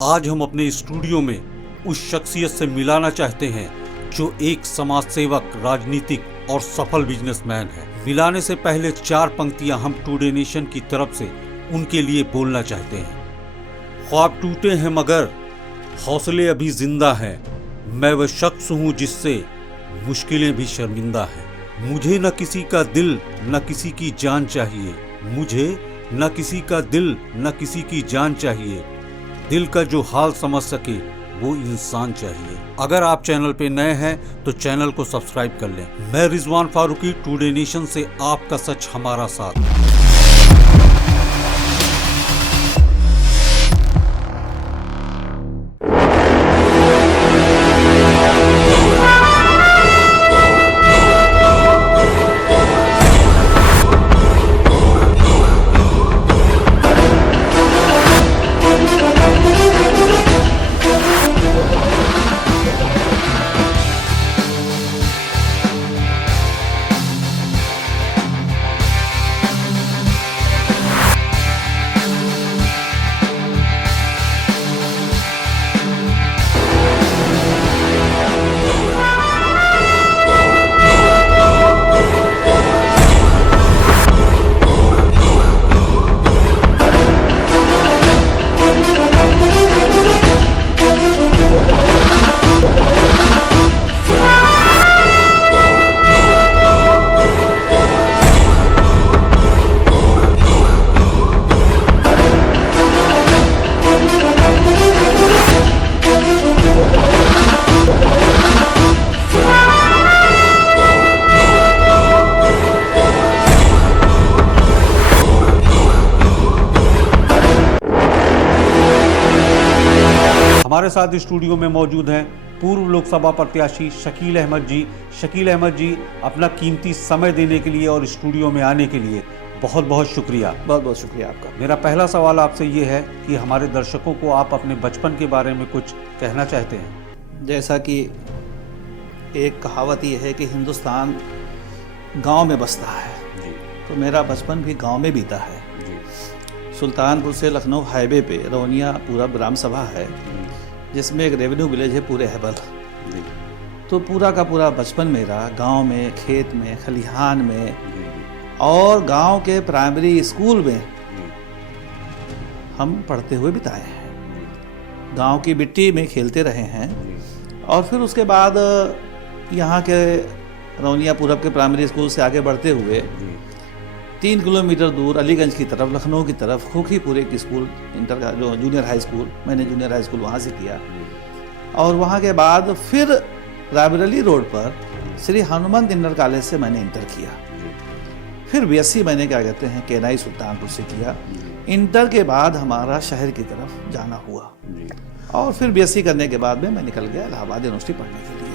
आज हम अपने स्टूडियो में उस शख्सियत से मिलाना चाहते हैं जो एक समाज सेवक, राजनीतिक और सफल बिजनेसमैन है। मिलाने से पहले 4 पंक्तियां हम टुडे नेशन की तरफ से उनके लिए बोलना चाहते हैं। ख्वाब टूटे हैं मगर हौसले अभी जिंदा हैं। मैं वह शख्स हूँ जिससे मुश्किलें भी शर्मिंदा हैं। मुझे न किसी का दिल न किसी की जान चाहिए। मुझे न किसी का दिल न किसी की जान चाहिए। दिल का जो हाल समझ सके वो इंसान चाहिए। अगर आप चैनल पे नए हैं तो चैनल को सब्सक्राइब कर लें। मैं रिजवान फारूकी, टुडे नेशन से आपका सच हमारा साथ। हमारे साथ स्टूडियो में मौजूद हैं पूर्व लोकसभा प्रत्याशी शकील अहमद जी। शकील अहमद जी, अपना कीमती समय देने के लिए और स्टूडियो में आने के लिए बहुत बहुत शुक्रिया। बहुत बहुत शुक्रिया आपका। मेरा पहला सवाल आपसे ये है कि हमारे दर्शकों को आप अपने बचपन के बारे में कुछ कहना चाहते हैं। जैसा कि एक कहावत ये है कि हिंदुस्तान गांव में बसता है जी। तो मेरा बचपन भी गांव में बीता है जी। सुल्तानपुर से लखनऊ हाईवे पे रौनिया पूरा ग्राम सभा है, जिसमें एक रेवेन्यू विलेज है पूरे हैबल। जी। तो पूरा का पूरा बचपन मेरा गांव में, खेत में, खलिहान में जी। और गांव के प्राइमरी स्कूल में जी। हम पढ़ते हुए बिताए हैं। गांव की मिट्टी में खेलते रहे हैं। जी। और फिर उसके बाद यहाँ के रौनिया पूरब के प्राइमरी स्कूल से आगे बढ़ते हुए 3 किलोमीटर दूर अलीगंज की तरफ, लखनऊ की तरफ खोखीपुरे की स्कूल, इंटर का जो जूनियर हाई स्कूल, मैंने जूनियर हाई स्कूल वहाँ से किया। और वहाँ के बाद फिर रायबरेली रोड पर श्री हनुमंत इंटर कॉलेज से मैंने इंटर किया। फिर बीएससी मैंने क्या कहते हैं केनाई सुल्तानपुर से किया। इंटर के बाद हमारा शहर की तरफ जाना हुआ और फिर बीएससी करने के बाद में मैं निकल गया इलाहाबाद यूनिवर्सिटी पढ़ने के लिए।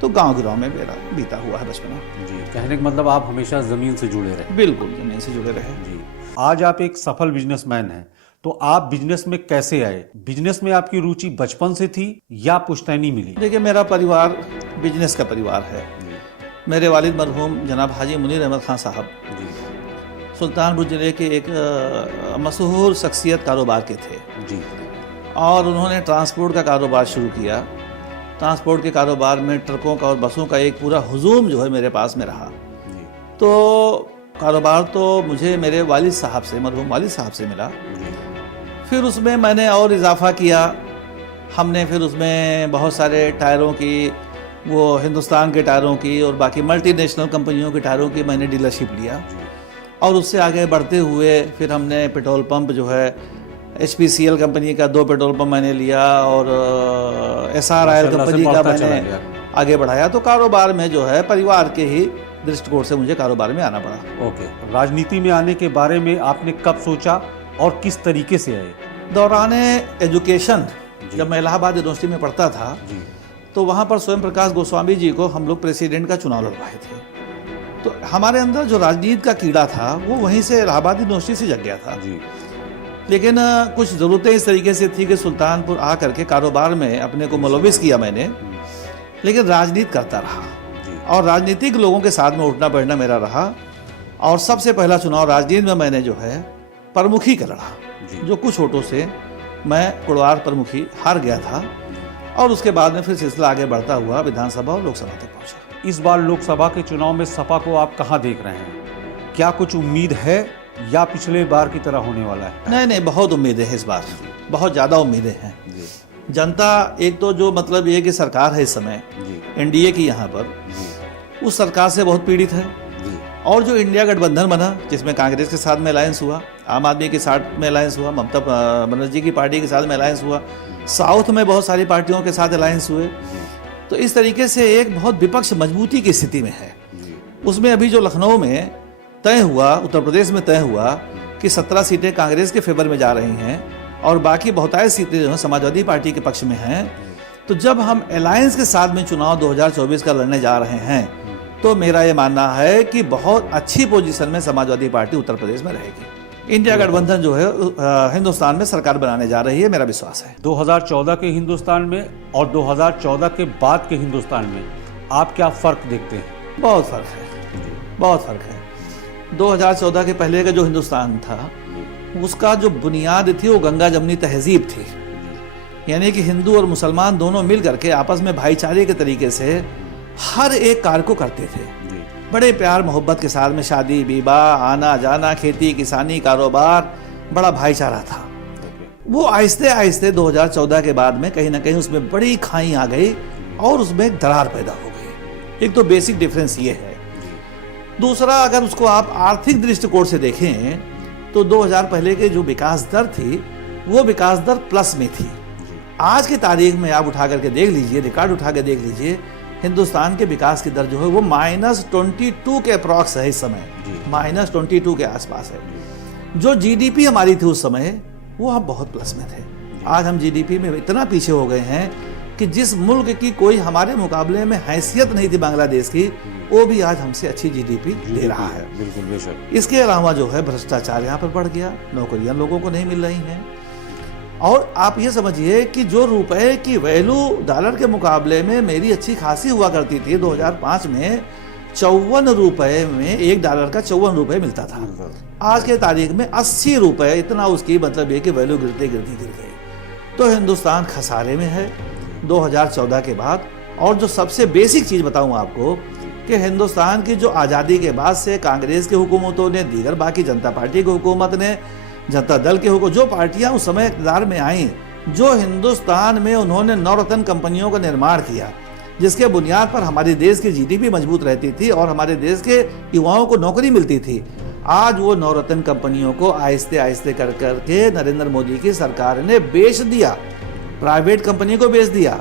तो गांव में मेरा बीता हुआ है बचपना। जी, कहने का मतलब आप हमेशा जमीन से जुड़े रहे। बिल्कुल जमीन से जुड़े रहे। जी। आज आप एक सफल बिजनेसमैन हैं, तो आप बिजनेस में कैसे आए? बिजनेस में आपकी रुचि बचपन से थी या पुश्तैनी मिली? देखिए, मेरा परिवार बिजनेस का परिवार है। मेरे वालिद मरहूम जनाब हाजी मुनीर अहमद खान साहब सुल्तानपुर जिले के एक मशहूर शख्सियत कारोबार के थे जी। और उन्होंने ट्रांसपोर्ट का कारोबार शुरू किया। ट्रांसपोर्ट के कारोबार में ट्रकों का और बसों का एक पूरा हुजूम जो है मेरे पास में रहा। तो कारोबार तो मुझे मेरे वालिद साहब से, मरहूम वालिद साहब से मिला। फिर उसमें मैंने और इजाफा किया। हमने फिर उसमें बहुत सारे टायरों की, वो हिंदुस्तान के टायरों की और बाकी मल्टीनेशनल कंपनियों के टायरों की मैंने डीलरशिप लिया। और उससे आगे बढ़ते हुए फिर हमने पेट्रोल पंप जो है HPCL कंपनी का 2 पेट्रोल पंप मैंने लिया और SR ऑयल कंपनी का मैंने आगे बढ़ाया। तो कारोबार में जो है परिवार के ही दृष्टिकोण से मुझे कारोबार में आना पड़ा। ओके। राजनीति में आने के बारे में आपने कब सोचा और किस तरीके से आए? दौरान एजुकेशन जब मैं इलाहाबाद यूनिवर्सिटी में पढ़ता था तो वहाँ पर स्वयं प्रकाश गोस्वामी जी को हम लोग प्रेसिडेंट का चुनाव लड़वाए थे। तो हमारे अंदर जो राजनीति का कीड़ा था वो वहीं से इलाहाबाद यूनिवर्सिटी से जग गया था। लेकिन कुछ ज़रूरतें इस तरीके से थी कि सुल्तानपुर आकर के कारोबार में अपने को मुलविस किया मैंने, लेकिन राजनीति करता रहा और राजनीतिक लोगों के साथ में उठना बैठना मेरा रहा। और सबसे पहला चुनाव राजनीति में मैंने जो है प्रमुखी का लड़ा, जो कुछ वोटों से मैं कुड़वार प्रमुखी हार गया था और उसके बाद में फिर सिलसिला आगे बढ़ता हुआ विधानसभा और लोकसभा तक पहुंचा। इस बार लोकसभा के चुनाव में सपा को आप कहां देख रहे हैं? क्या कुछ उम्मीद है या पिछले बार की तरह होने वाला है? नहीं, बहुत उम्मीदें हैं इस बार, बहुत ज़्यादा उम्मीदें हैं। जनता एक तो जो मतलब ये कि सरकार है इस समय एनडीए की यहाँ पर, उस सरकार से बहुत पीड़ित है। और जो इंडिया गठबंधन बना जिसमें कांग्रेस के साथ में अलायंस हुआ, आम आदमी के साथ में अलायंस हुआ, ममता बनर्जी की पार्टी के साथ में अलायंस हुआ, साउथ में बहुत सारी पार्टियों के साथ अलायंस हुए, तो इस तरीके से एक बहुत विपक्ष मजबूती की स्थिति में है। उसमें अभी जो लखनऊ में तय हुआ, उत्तर प्रदेश में तय हुआ कि 17 सीटें कांग्रेस के फेवर में जा रही हैं और बाकी बहुतायत सीटें जो हैं समाजवादी पार्टी के पक्ष में हैं। तो जब हम अलायंस के साथ में चुनाव 2024 का लड़ने जा रहे हैं तो मेरा ये मानना है कि बहुत अच्छी पोजीशन में समाजवादी पार्टी उत्तर प्रदेश में रहेगी। इंडिया गठबंधन जो है हिंदुस्तान में सरकार बनाने जा रही है, मेरा विश्वास है। 2014 के हिंदुस्तान में और 2014 के बाद के हिंदुस्तान में आप क्या फर्क देखते हैं? बहुत फर्क है, बहुत फर्क है। 2014 के पहले का जो हिंदुस्तान था उसका जो बुनियाद थी वो गंगा जमनी तहजीब थी, यानी कि हिंदू और मुसलमान दोनों मिल करके आपस में भाईचारे के तरीके से हर एक कार्य को करते थे। बड़े प्यार मोहब्बत के साथ में शादी विवाह, आना जाना, खेती किसानी, कारोबार, बड़ा भाईचारा था। वो आहिस्ते आहिस्ते 2014 के बाद में कहीं ना कहीं उसमें बड़ी खाई आ गई और उसमें एक दरार पैदा हो गई। एक तो बेसिक डिफरेंस ये है। दूसरा, अगर उसको आप आर्थिक दृष्टिकोण से देखें तो 2000 पहले के जो विकास दर थी वो विकास दर प्लस में थी। आज की तारीख में आप उठा करके देख लीजिए, रिकॉर्ड उठा के देख लीजिए, हिंदुस्तान के विकास की दर जो है वो -22 के अप्रॉक्स है इस समय, -22 के आसपास है। जो जीडीपी हमारी थी उस समय वो हम बहुत प्लस में थे। आज हम जीडीपी में इतना पीछे हो गए हैं कि जिस मुल्क की कोई हमारे मुकाबले में हैसियत नहीं थी बांग्लादेश की, वो भी आज हमसे अच्छी जीडीपी दे रहा है। बिल्कुल बेशक। इसके अलावा जो है भ्रष्टाचार यहाँ पर बढ़ गया, नौकरियां लोगों को नहीं मिल रही हैं। और आप ये समझिए कि जो रुपए की वैल्यू डॉलर के मुकाबले में मेरी अच्छी खासी हुआ करती थी 2005 में, 54 रुपए में $1 का 54 रुपए मिलता था। आज के तारीख में 80 रुपए, इतना उसकी मतलब ये कि वैल्यू गिरते गिरती गिर गई। तो हिंदुस्तान खसारे में है 2014 के बाद। और जो सबसे बेसिक चीज़ बताऊं आपको कि हिंदुस्तान की जो आज़ादी के बाद से कांग्रेस की हुकूमतों ने, दीगर बाकी जनता पार्टी की हुकूमत ने, जनता दल के हुकूमत, जो पार्टियां उस समय इक़्तिदार में आईं, जो हिंदुस्तान में उन्होंने नवरत्न कंपनियों का निर्माण किया जिसके बुनियाद पर हमारे देश की जीडीपी मजबूत रहती थी और हमारे देश के युवाओं को नौकरी मिलती थी, आज वो नवरत्न कंपनियों को आहिस्ते आहिस्ते कर करके नरेंद्र मोदी की सरकार ने बेच दिया। प्राइवेट कंपनी को बेच दिया,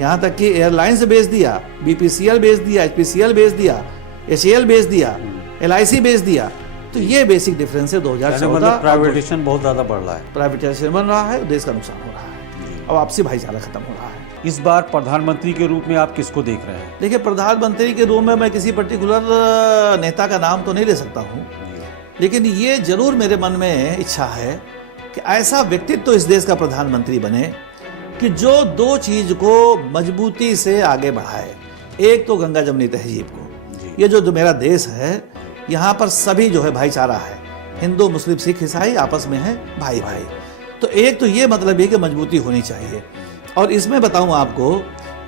यहाँ तक कि एयरलाइंस बेच दिया, बीपीसीएल बेच दिया, एचपीसीएल बेच दिया, एचएएल बेच दिया, एलआईसी बेच दिया। तो ये बेसिक डिफरेंस है 2014। प्राइवेटेशन बहुत ज्यादा बढ़ रहा है, प्राइवेटाइजेशन बन रहा है, देश का नुकसान हो रहा है, अब आपसी भाईचारा खत्म हो रहा है। इस बार प्रधानमंत्री के रूप में आप किसको देख रहे हैं? देखिए, प्रधानमंत्री के रूप में मैं किसी पर्टिकुलर नेता का नाम तो नहीं ले सकता हूँ, लेकिन ये जरूर मेरे मन में इच्छा है कि ऐसा व्यक्तित्व तो इस देश का प्रधानमंत्री बने कि जो दो चीज को मजबूती से आगे बढ़ाए। एक तो गंगा जमनी तहजीब को, ये जो मेरा देश है यहाँ पर सभी जो है भाईचारा है, हिंदू मुस्लिम सिख ईसाई आपस में है भाई भाई। तो एक तो ये मतलब है कि मजबूती होनी चाहिए। और इसमें बताऊं आपको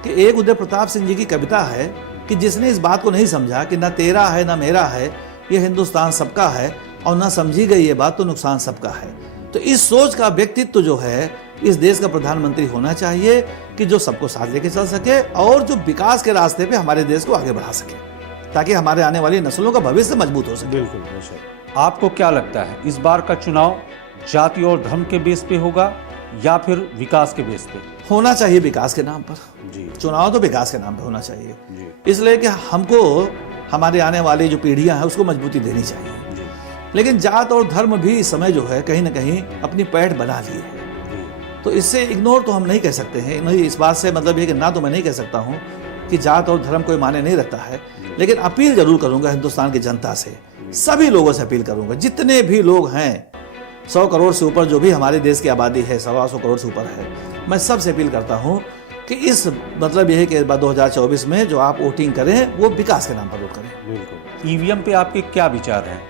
कि एक उदय प्रताप सिंह जी की कविता है कि जिसने इस बात को नहीं समझा कि ना तेरा है ना मेरा है, ये हिंदुस्तान सबका है, और ना समझी गई ये बात तो नुकसान सबका है। तो इस सोच का व्यक्तित्व जो है इस देश का प्रधानमंत्री होना चाहिए कि जो सबको साथ लेके चल सके और जो विकास के रास्ते पे हमारे देश को आगे बढ़ा सके, ताकि हमारे आने वाली नस्लों का भविष्य मजबूत हो सके। बिल्कुल। आपको क्या लगता है इस बार का चुनाव जाति और धर्म के बेस पे होगा या फिर विकास के बेस पे? होना चाहिए विकास के नाम पर जी। चुनाव तो विकास के नाम पे होना चाहिए, इसलिए कि हमको हमारे आने वाली जो पीढ़ियां हैं उसको मजबूती देनी चाहिए। लेकिन जात और धर्म भी इस समय जो है कहीं ना कहीं अपनी पैठ बना लिए है, तो इससे इग्नोर तो हम नहीं कह सकते हैं। नहीं, इस बात से मतलब ये कि ना तो मैं नहीं कह सकता हूँ कि जात और धर्म कोई माने नहीं रखता है, लेकिन अपील जरूर करूंगा हिंदुस्तान की जनता से, सभी लोगों से अपील करूंगा, जितने भी लोग हैं 100 करोड़ से ऊपर जो भी हमारे देश की आबादी है, 125 करोड़ से ऊपर है, मैं सबसे अपील करता हूँ कि इस मतलब यह है कि 2024 में जो आप वोटिंग करें वो विकास के नाम पर वोट करें। बिल्कुल। ईवीएम पे आपके क्या विचार हैं?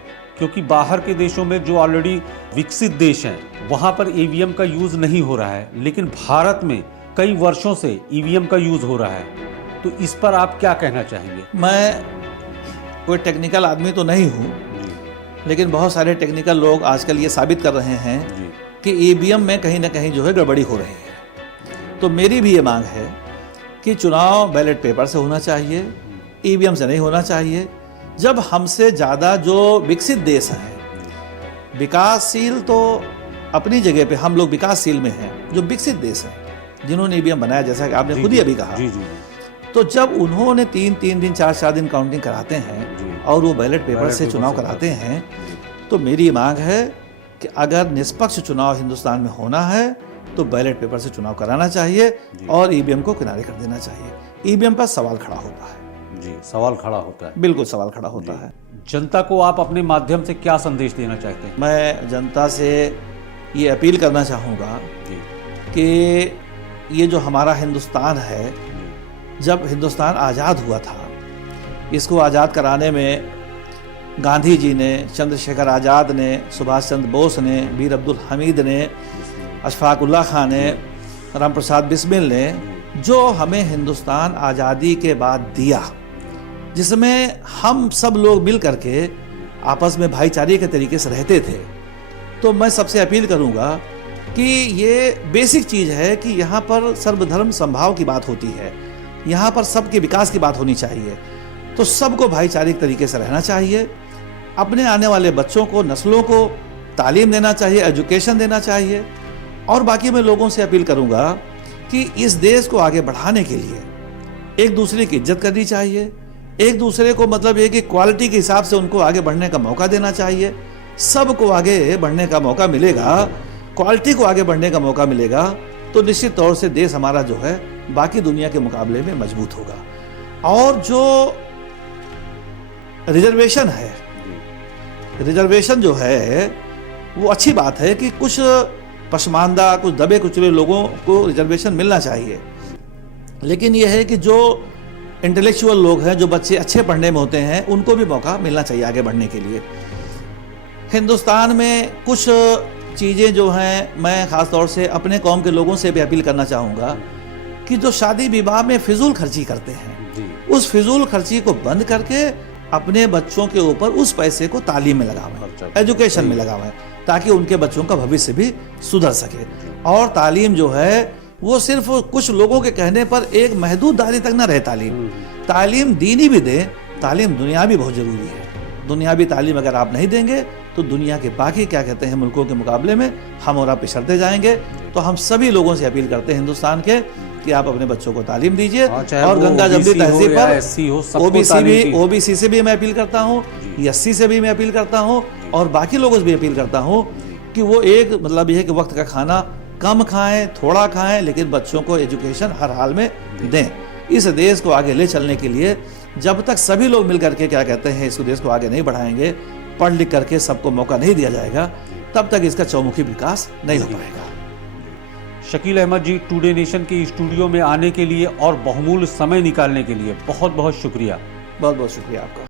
क्योंकि बाहर के देशों में जो ऑलरेडी विकसित देश हैं वहां पर ईवीएम का यूज नहीं हो रहा है, लेकिन भारत में कई वर्षों से ईवीएम का यूज हो रहा है। तो इस पर आप क्या कहना चाहेंगे? मैं कोई टेक्निकल आदमी तो नहीं हूँ, लेकिन बहुत सारे टेक्निकल लोग आजकल ये साबित कर रहे हैं कि ईवीएम में कहीं ना कहीं जो है गड़बड़ी हो रही है। तो मेरी भी ये मांग है कि चुनाव बैलेट पेपर से होना चाहिए, ईवीएम से नहीं होना चाहिए। जब हमसे ज़्यादा जो विकसित देश हैं, विकासशील तो अपनी जगह पे हम लोग विकासशील में हैं, जो विकसित देश हैं जिन्होंने ईवीएम बनाया, जैसा कि आपने खुद ही अभी कहा, तो जब उन्होंने 3-3 दिन 4-4 दिन काउंटिंग कराते हैं और वो बैलेट पेपर से चुनाव कराते हैं, तो मेरी मांग है कि अगर निष्पक्ष चुनाव हिंदुस्तान में होना है तो बैलेट पेपर से चुनाव कराना चाहिए और ईवीएम को किनारे कर देना चाहिए। ईवीएम पर सवाल खड़ा होता है। जी, सवाल खड़ा होता है, बिल्कुल सवाल खड़ा होता है। जनता को आप अपने माध्यम से क्या संदेश देना चाहते हैं? मैं जनता से ये अपील करना चाहूँगा कि ये जो हमारा हिंदुस्तान है, जब हिंदुस्तान आज़ाद हुआ था, इसको आज़ाद कराने में गांधी जी ने, चंद्रशेखर आज़ाद ने, सुभाष चंद्र बोस ने, वीर अब्दुल हमीद ने, अशफाक उल्लाह खां ने, राम प्रसाद बिस्मिल ने जो हमें हिंदुस्तान आज़ादी के बाद दिया, जिसमें हम सब लोग मिल करके आपस में भाईचारे के तरीके से रहते थे, तो मैं सबसे अपील करूंगा कि ये बेसिक चीज़ है कि यहाँ पर सर्वधर्म समभाव की बात होती है, यहाँ पर सबके विकास की बात होनी चाहिए। तो सबको भाईचारे के तरीके से रहना चाहिए। अपने आने वाले बच्चों को, नस्लों को तालीम देना चाहिए, एजुकेशन देना चाहिए। और बाकी मैं लोगों से अपील करूंगा कि इस देश को आगे बढ़ाने के लिए एक दूसरे की इज्जत करनी चाहिए, एक दूसरे को मतलब ये कि क्वालिटी के हिसाब से उनको आगे बढ़ने का मौका देना चाहिए। सबको आगे बढ़ने का मौका मिलेगा, क्वालिटी को आगे बढ़ने का मौका मिलेगा, तो निश्चित तौर से देश हमारा जो है बाकी दुनिया के मुकाबले में मजबूत होगा। और जो रिजर्वेशन है, रिजर्वेशन जो है वो अच्छी बात है कि कुछ पसमानदा, कुछ दबे कुचले लोगों को रिजर्वेशन मिलना चाहिए, लेकिन यह है कि जो इंटेलेक्चुअल लोग हैं, जो बच्चे अच्छे पढ़ने में होते हैं, उनको भी मौका मिलना चाहिए आगे बढ़ने के लिए। हिंदुस्तान में कुछ चीज़ें जो हैं, मैं ख़ास तौर से अपने कौम के लोगों से भी अपील करना चाहूँगा कि जो शादी विवाह में फिजूल खर्ची करते हैं, उस फिजूल खर्ची को बंद करके अपने बच्चों के ऊपर उस पैसे को तालीम में लगावें, एजुकेशन में लगावें, ताकि उनके बच्चों का भविष्य भी सुधर सके। और तालीम जो है वो सिर्फ कुछ लोगों के कहने पर एक महदूद दायरे तक ना रहे। तालीम दीनी भी दें, तालीम दुनियावी बहुत ज़रूरी है। दुनियावी तालीम अगर आप नहीं देंगे तो दुनिया के बाकी क्या कहते हैं मुल्कों के मुकाबले में हम और आप पिछड़ते जाएंगे। तो हम सभी लोगों से अपील करते हैं हिंदुस्तान के कि आप अपने बच्चों को तालीम दीजिए। और गंगा जमुनी तहजीब पर ओबीसी से भी मैं अपील करता हूँ, एससी से भी मैं अपील करता हूँ, और बाकी लोगों से भी अपील करता हूँ कि वो एक मतलब ये है कि वक्त का खाना कम खाएं, थोड़ा खाएं, लेकिन बच्चों को एजुकेशन हर हाल में दें। इस देश को आगे ले चलने के लिए जब तक सभी लोग मिल करके क्या कहते हैं इस देश को आगे नहीं बढ़ाएंगे, पढ़ लिख करके सबको मौका नहीं दिया जाएगा, तब तक इसका चौमुखी विकास नहीं हो पाएगा। शकील अहमद जी, टुडे नेशन के स्टूडियो में आने के लिए और बहुमूल्य समय निकालने के लिए बहुत बहुत शुक्रिया। बहुत बहुत शुक्रिया आपका।